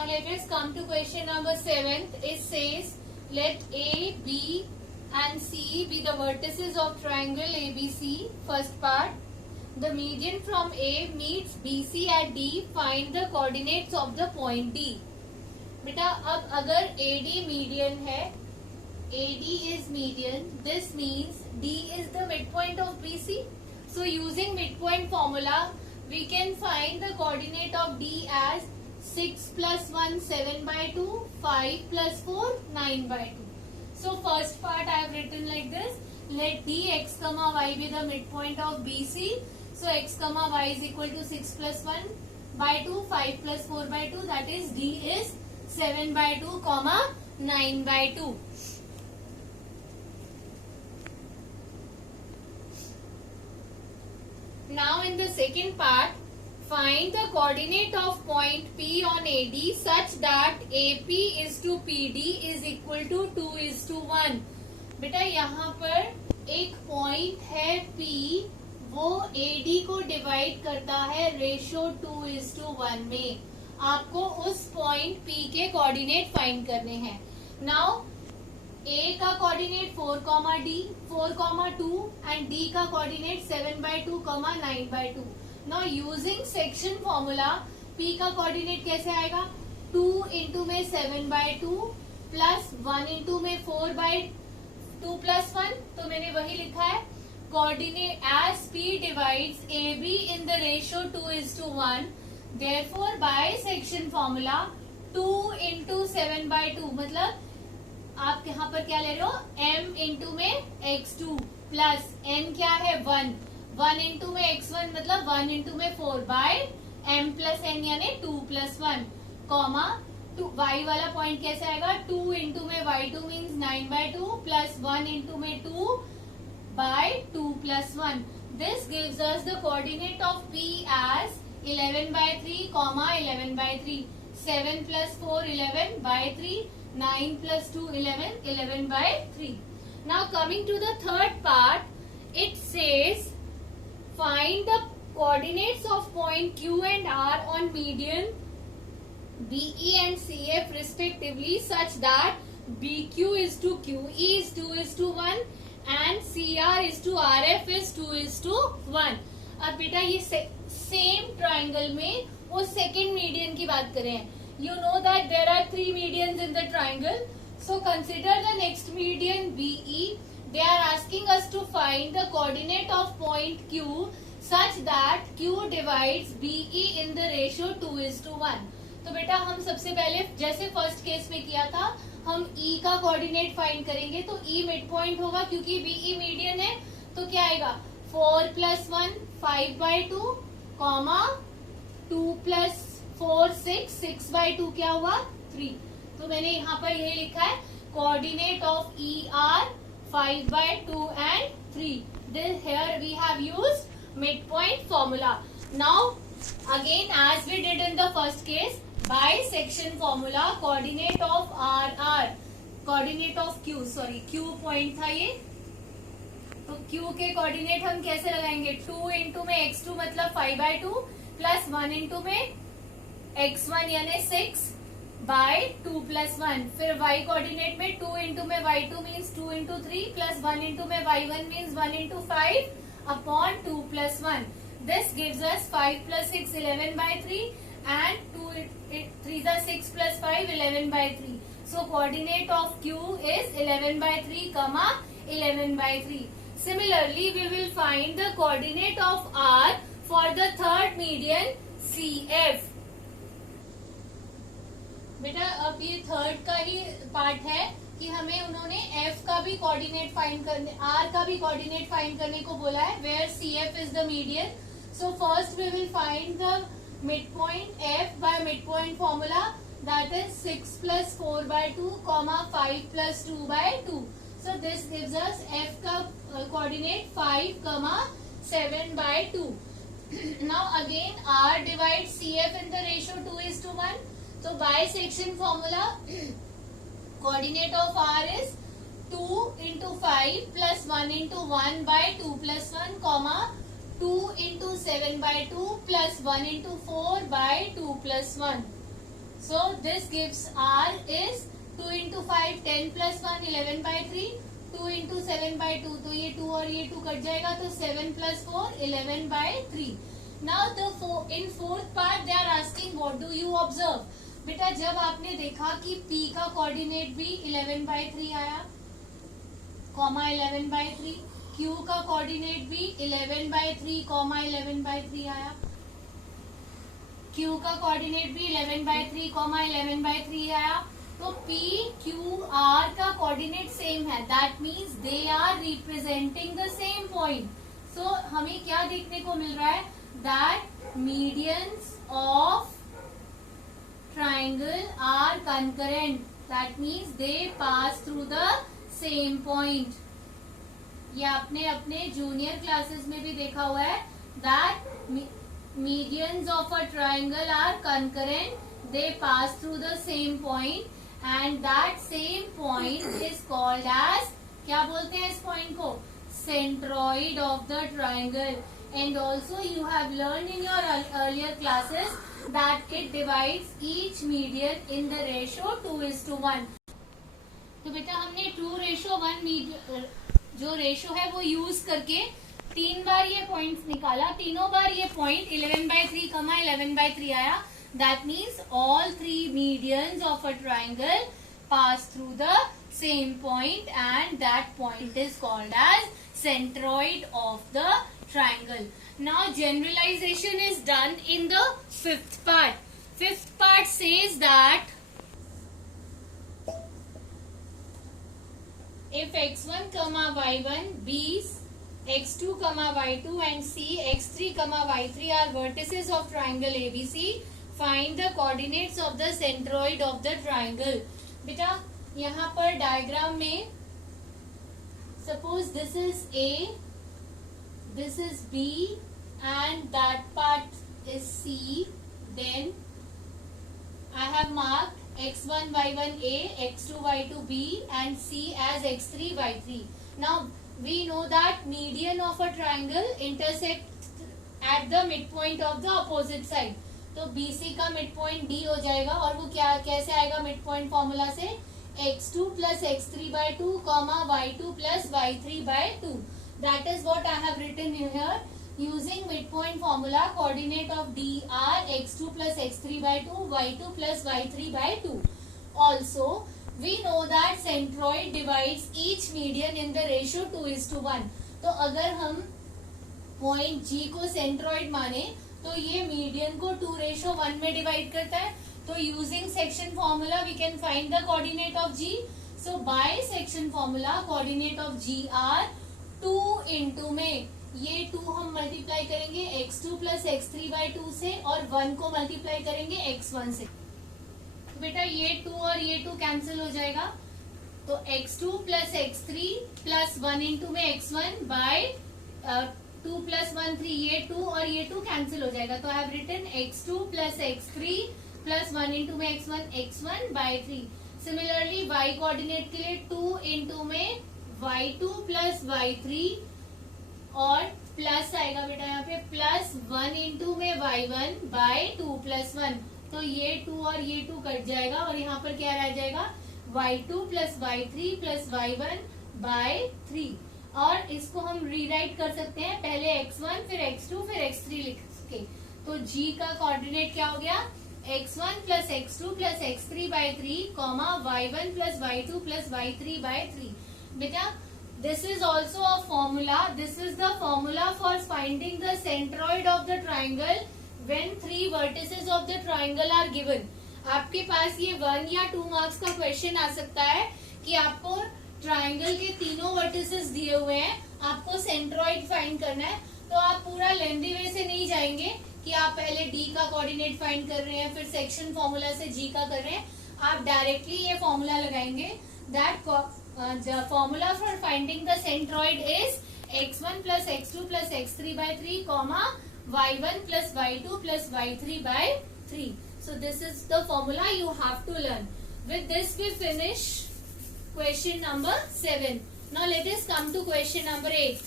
Now let us come to question number 7th. It says, let A, B and C be the vertices of triangle ABC. First part. The median from A meets BC at D. Find the coordinates of the point D. बेटा अब अगर AD median है, AD is median, this means D is the midpoint of BC. So using midpoint formula, we can find the coordinate of D as 6 plus 1, 7 by 2, 5 plus 4, 9 by 2. So first part I have written like this. Let D x comma y be the midpoint of BC. So x comma y is equal to 6 plus 1 by 2, 5 plus 4 by 2. That is D is 7 by 2 comma 9 by 2. Now in the second part, find the coordinate of point P on AD such that AP is to PD is equal to 2:1. बेटा यहाँ पर एक point है P, वो AD को divide करता है ratio 2:1 में. आपको उस पॉइंट P के कोऑर्डिनेट फाइंड करने हैं. नाउ A का कोऑर्डिनेट 4, D 4, 2 एंड D का coordinate 7 by 2, 9 by 2. Now using section formula P का कोऑर्डिनेट कैसे आएगा? 2 इंटू में 7 by 2 प्लस 1 इंटू में 4 by 2 plus 1. तो मैंने वही लिखा है coordinate as P divides AB in the ratio 2:1. Therefore by section formula 2 into 7 by 2 मतलब आप यहाँ पर क्या ले रहे हो? m इंटू में x2 प्लस n क्या है? 1 इंटू में x1 मतलब 1 इंटू में 4 बाय m प्लस n यानी 2 plus 1 कॉमा 2. y वाला पॉइंट कैसे आएगा? 2 इंटू में y2 means 9 by 2 plus 1 into में 2 by 2 plus 1. This gives us the coordinate of P as 11 by 3, 11 by 3. 7 plus 4, 11 by 3. 9 plus 2, 11, 11 by 3. Now coming to the third part, it says find the coordinates of point Q and R on median BE and CF respectively such that BQ is to QE is 2:1 and CR is to RF is 2:1. अब बेटा ये same triangle में वो second median की बात करें. You know that there are 3 medians in the triangle. So consider the next median BE. They are asking us to find the coordinate of point Q such that Q divides BE in the ratio 2:1. तो बेटा हम सबसे पहले जैसे first case में किया था हम E का कोऑर्डिनेट फाइंड करेंगे. तो E मिड पॉइंट होगा क्योंकि BE मीडियन है. तो क्या आएगा? 4 plus 1 5 by 2 comma 2 plus 4 6 by 2 क्या हुआ? 3. तो मैंने यहाँ पर यही लिखा है coordinate of ER 5 by 2 and 3. This here we have used midpoint formula. Now again as we did in the first case, bisection formula coordinate of RR, coordinate of Q, sorry Q point था ये. तो Q के coordinate हम कैसे लगाएंगे? 2 into में x2 मतलब 5 by 2 plus 1 into में x1 यानी 6 by 2 plus 1. फिर y कोऑर्डिनेट में 2 इंटू में y2 means 2 into 3 plus 1 into में y1 means 1 into 5 upon 2 plus 1. This gives us 5 plus 6 11 by 3 and 2 3 is 6 plus 5 11 by 3. So coordinate of Q is 11 by 3 comma 11 by 3. Similarly we will find the coordinate of R for the third median CF. बेटा अब ये third का ही part है कि हमें उन्होंने F का भी कोऑर्डिनेट फाइंड करने, R का भी कोऑर्डिनेट फाइंड करने को बोला है where CF is the median. So first we will find the midpoint F by midpoint formula, that is 6 plus 4 by 2 comma 5 plus 2 by 2. So this gives us F का coordinate 5 comma 7 by 2. Now again R divides CF in the ratio 2:1. So bisection formula coordinate of R is 2 into 5 plus 1 into 1 by 2 plus 1 comma 2 into 7 by 2 plus 1 into 4 by 2 plus 1. So this gives R is 2 into 5 10 plus 1 11 by 3, 2 into 7 by 2, तो ये 2 और ये 2 cut जाएगा, तो 7 plus 4 11 by 3. Now in fourth part they are asking what do you observe. बेटा जब आपने देखा कि P का कोऑर्डिनेट भी 11 by 3 आया, कॉमा 11 by 3, Q का कोऑर्डिनेट भी 11 by 3, कॉमा 11 by 3 आया, Q का कोऑर्डिनेट भी 11 by 3, कॉमा 11 by 3 आया, तो P Q R का कोऑर्डिनेट सेम है. That means they are representing the same point. सो हमें क्या देखने को मिल रहा है, that medians of triangle are concurrent. That means they pass through the same point. ये आपने अपने जूनियर क्लासेस में भी देखा हुआ है, that medians of a triangle are concurrent, they pass through the same point, and that same point is called as, क्या बोलते हैं इस पॉइंट को, centroid of the triangle. And also you have learned in your earlier classes that it divides each median in the ratio 2:1. तो बेटा हमने 2:1 जो ratio है वो यूज करके 3 बार ये पॉइंट्स निकाला, तीनों बार ये पॉइंट 11 by 3, 11 by 3 आया. That means all 3 medians of a triangle pass through the same point and that point is called as centroid of the triangle. Now generalisation is done in the fifth part. Fifth part says that if x1, y1, b x2, y2 and c x3, y3 are vertices of triangle ABC, find the coordinates of the centroid of the triangle. बेटा यहाँ पर diagram में suppose this is A, this is B and that part is C, then I have marked x1, y1 A, x2, y2 B and C as x3, y3. Now we know that median of a triangle intersect at the midpoint of the opposite side. तो BC का midpoint D हो जाएगा और वो क्या कैसे आएगा midpoint formula से, x2 plus x3 by 2, y2 plus y3 by 2. That is what I have written here. Using midpoint formula, coordinate of D are x2 plus x3 by 2, y2 plus y3 by 2. Also, we know that centroid divides each median in the ratio 2:1. तो अगर हम point G को centroid माने तो ये median को 2:1 में divide करता है. तो using section formula we can find the coordinate of G. So by section formula, coordinate of G are 2 into में ये 2 हम मल्टीप्लाई करेंगे x2 plus x3 by 2 से और 1 को मल्टीप्लाई करेंगे x1 से. तो बेटा ये 2 और ये 2 कैंसिल हो जाएगा, तो x2 plus x3 plus 1 into में x1 by 2 plus 1 3, ये 2 और ये 2 कैंसिल हो जाएगा. तो I have written x2 plus x3 plus 1 into में x1 by 3. Similarly y coordinate के लिए 2 into में y2 plus y3 और प्लस आएगा बेटा यहाँ पे प्लस 1 into में y1 by 2 plus 1. तो ये 2 और ये 2 कट जाएगा और यहाँ पर क्या रह जाएगा, y2 plus y3 plus y1 by 3. और इसको हम रीराइट कर सकते हैं, पहले x1 फिर x2 फिर x3 लिख के. तो G का कोऑर्डिनेट क्या हो गया, x1 plus x2 plus x3 by 3, y1 plus y2 plus y3 by 3. बेटा this is also a formula. This is the formula for finding the centroid of the triangle when 3 vertices of the triangle are given. आपके पास ये 1 या 2 marks का question आ सकता है कि आपको triangle के तीनों वर्टिसेस दिए हुए हैं, आपको सेंट्रॉइड फाइंड करना है. तो आप पूरा लेंदी वे से नहीं जाएंगे कि आप पहले D का कोऑर्डिनेट फाइंड कर रहे हैं फिर सेक्शन फॉर्मूला से G का कर रहे हैं. आप डायरेक्टली ये फॉर्मूला लगाएंगे. That the formula for finding the centroid is x1 plus x2 plus x3 by 3, y1 plus y2 plus y3 by 3. So this is the formula you have to learn. With this we finish question number 7. Now let us come to question number 8.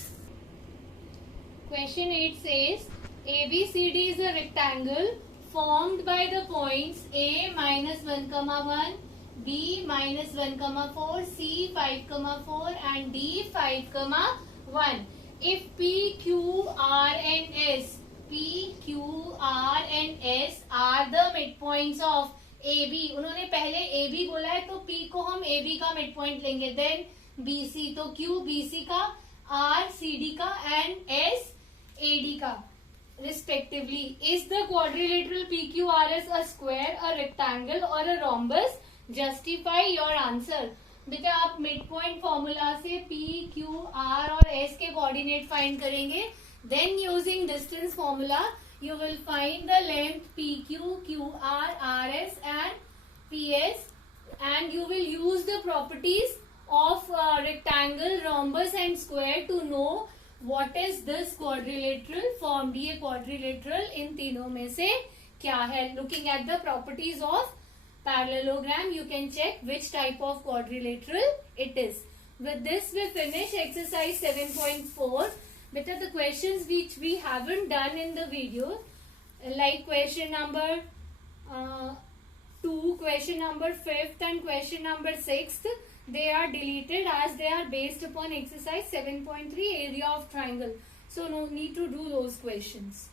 Question 8 says ABCD is a rectangle formed by the points A minus 1 comma 1, B minus 1 comma 4, C 5 comma 4 and D 5 comma 1. If P, Q, R and S, P, Q, R and S are the midpoints of AB. उन्होंने पहले AB बोला है तो P को हम AB का midpoint लेंगे. Then BC, तो Q BC का, R CD का and S AD का respectively. Is the quadrilateral PQRS a square, a rectangle or a rhombus? Justify your answer. बेटा आप मिड पॉइंट फॉर्मूला से P, Q, R और S के coordinate find करेंगे. Then using distance formula you will find the length PQ, QR, RS and PS and you will use the properties of rectangle, rhombus and square to know what is this quadrilateral formed. ये quadrilateral इन तीनों में से क्या है? Looking at the properties of parallelogram you can check which type of quadrilateral it is. With this we finish exercise 7.4. Beta the questions which we haven't done in the video like question number 2, question number 5th and question number 6th, they are deleted as they are based upon exercise 7.3 area of triangle. So no need to do those questions.